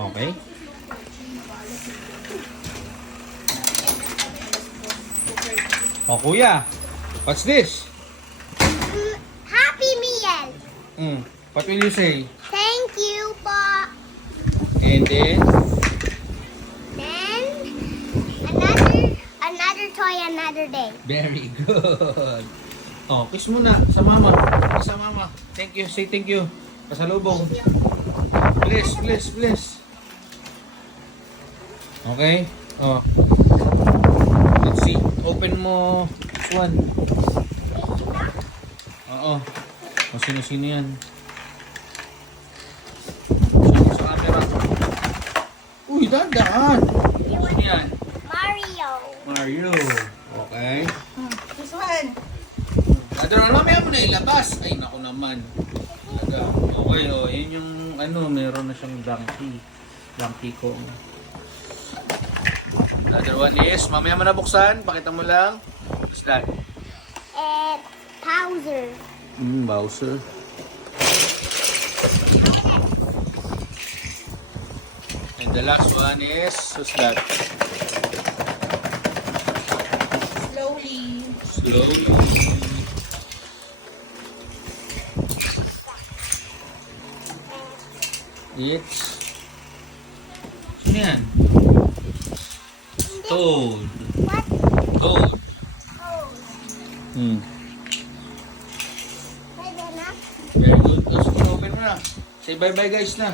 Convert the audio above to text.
Okay. Oh, kuya. What's this? Happy Meal. What will you say? Thank you po. And then, Then, another toy another day. very good. Oh, kiss muna sa mama. Kiss sa mama. Thank you. Say thank you. Pasalubong. Bless, bless, bless. Okay. Oh. Let's see. Open mo this one. Oo. O sino-sino yan? Sa camera. Uy, dadaan. Sino yan? Mario. Mario. Okay. This one. Dadaan, mamaya mo na ilabas. Ay, naku naman. Talaga. Okay, oh. Yun yung meron na siyang donkey. Donkey Kong. The other one is, mamaya mo na buksan. Pakita mo lang. What's that? And Bowser. Bowser. And the last one is, what's that? Slowly. Slowly. It's... Ano yan? Toad. What? Toad. Oh. Very good. Tapos open mo na. Say bye-bye guys na.